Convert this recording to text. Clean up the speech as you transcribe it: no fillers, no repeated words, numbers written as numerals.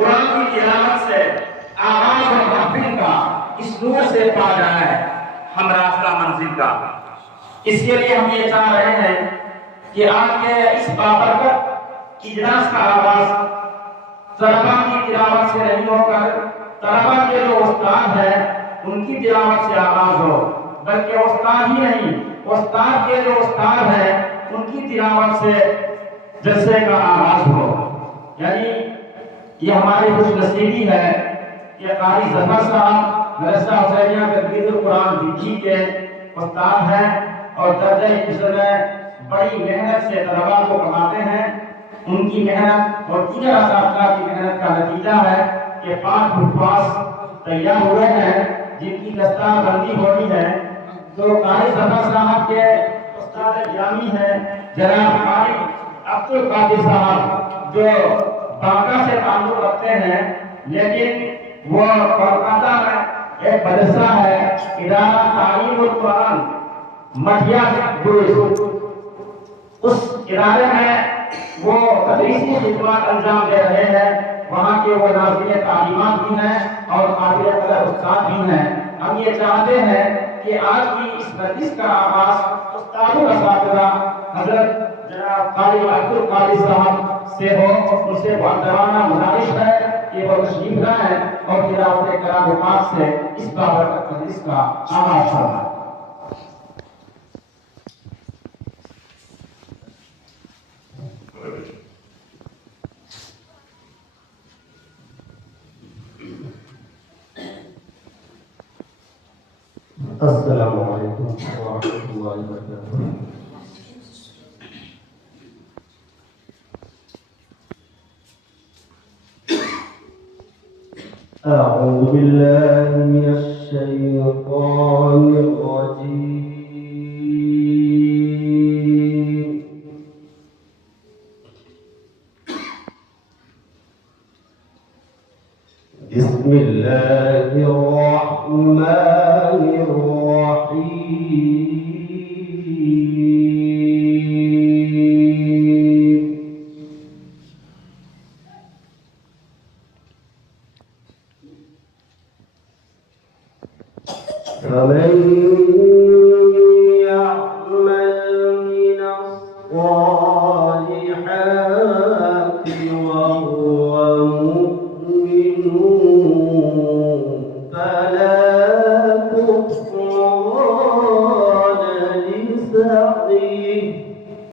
قرآن کی تلاوت سے آغاز اور محفل کا اس نور سے پا جائے ہم راستہ منزل کا۔ اس کے لیے ہم یہ چاہ رہے ہیں کہ آج کے اس بابرکت اجلاس کا آغاز طلباء کی تلاوت سے نہیں ہو کر طلباء کے جو استاد ہیں ان کی تلاوت سے آغاز ہو، بلکہ استاد ہی نہیں، استاد کے جو استاد ہیں ان کی تلاوت سے جلسے کا آغاز ہو۔ یعنی یہ ہماری خوش نصیبی ہے کہ قاری ظفر صاحب مدرسہ حسینیہ تجوید القرآن دیجی کے استاد ہیں اور درجہ حفظ میں بڑی محنت سے طلباء کو پڑھاتے ہیں۔ ان کی محنت اور دیگر اساتذہ کی محنت کا نتیجہ ہے کہ 5 حفاظ تیار ہوئے ہیں جن کی دستار بندی ہو رہی ہے۔ تو قاری ظفر صاحب کے استاد گرامی ہیں جناب قاری عبد القادر صاحب جو بانکا سے تعلق رکھتے ہیں، لیکن وہ کولکاتہ میں ایک مدرسہ ہے ادارہ تعلیم القرآن مٹھیا گروز، اس ادارے میں وہ تدریسی خدمات انجام دے رہے ہیں۔ وہاں کے وہ ناظرین تعلیمات بھی ہیں اور قابل قدر استاد بھی ہیں۔ ہم یہ چاہتے ہیں کہ آج کی اس مجلس کا آغاز استاد و اساتذہ حضرت جناب قاری عبد القادر صاحب سے ہو۔ ان سے معترانہ گزارش ہے کہ وہ تشریف لائیں اور تلاوت کلام پاک سے اس بابرکت مجلس کا آغاز فرمائیں۔ السلام علیکم ورحمۃ اللہ وبرکاتہ۔ أعوذ بالله من الشيطان الرجيم بسم الله الرحمن الرحيم فمن يعمل من الصالحات